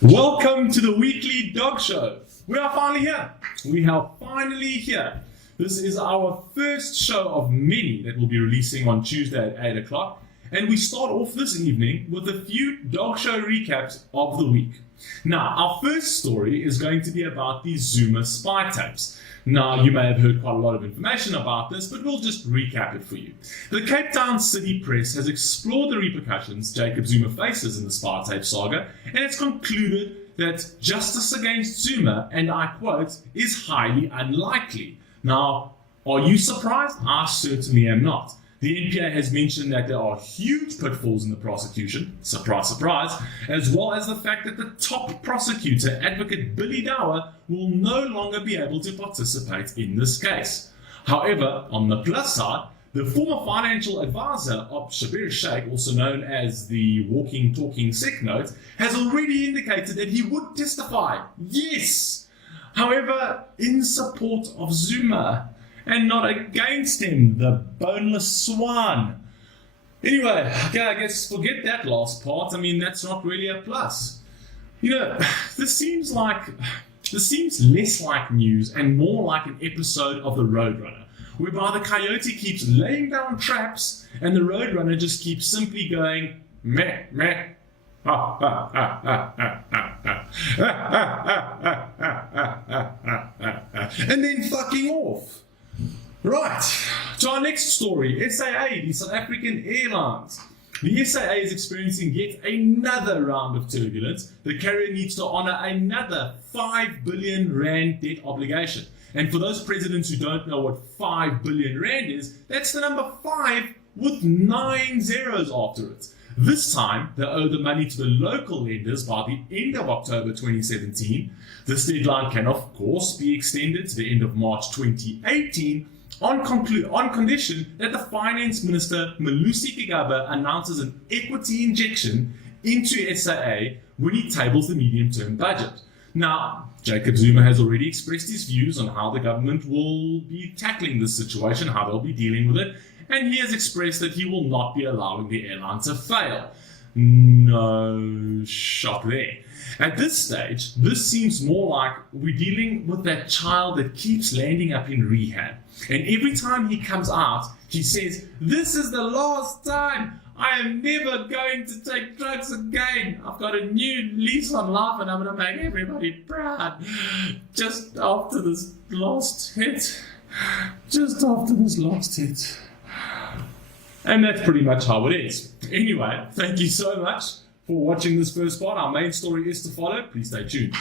Welcome to the weekly dog show. We are finally here. We are finally here. This is our first show of many that we'll be releasing on Tuesday at 8 o'clock. And we start off this evening with a few dog show recaps of the week. Now, our first story is going to be about the Zuma spy tapes. Now, you may have heard quite a lot of information about this, but we'll just recap it for you. The Cape Town City Press has explored the repercussions Jacob Zuma faces in the spy tape saga, and it's concluded that justice against Zuma, and I quote, is highly unlikely. Now, are you surprised? I certainly am not. The NPA has mentioned that there are huge pitfalls in the prosecution, surprise, surprise, as well as the fact that the top prosecutor, Advocate Billy Dower, will no longer be able to participate in this case. However, on the plus side, the former financial advisor of Shabir Sheikh, also known as the walking, talking sick note, has already indicated that he would testify. Yes! However, in support of Zuma, and not against him, the boneless swan. Anyway, okay, I guess forget that last part. I mean, that's not really a plus. You know, this seems less like news and more like an episode of The Roadrunner, whereby the coyote keeps laying down traps and the Roadrunner just keeps simply going, meh, meh, and then fucking off. Right, to our next story, SAA, the South African Airlines. The SAA is experiencing yet another round of turbulence. The carrier needs to honour another 5 billion rand debt obligation. And for those presidents who don't know what 5 billion rand is, that's the number 5 with 9 zeros after it. This time, they owe the money to the local lenders by the end of October 2017. This deadline can, of course, be extended to the end of March 2018 on condition that the Finance Minister, Malusi Gigaba, announces an equity injection into SAA when he tables the medium-term budget. Now, Jacob Zuma has already expressed his views on how the government will be tackling this situation, how they'll be dealing with it, and he has expressed that he will not be allowing the airline to fail. No shock there. At this stage, this seems more like we're dealing with that child that keeps landing up in rehab. And every time he comes out, he says, "This is the last time. I am never going to take drugs again. I've got a new lease on life and I'm going to make everybody proud." Just after this last hit. And that's pretty much how it is. Anyway, thank you so much for watching this first part. Our main story is to follow. Please stay tuned.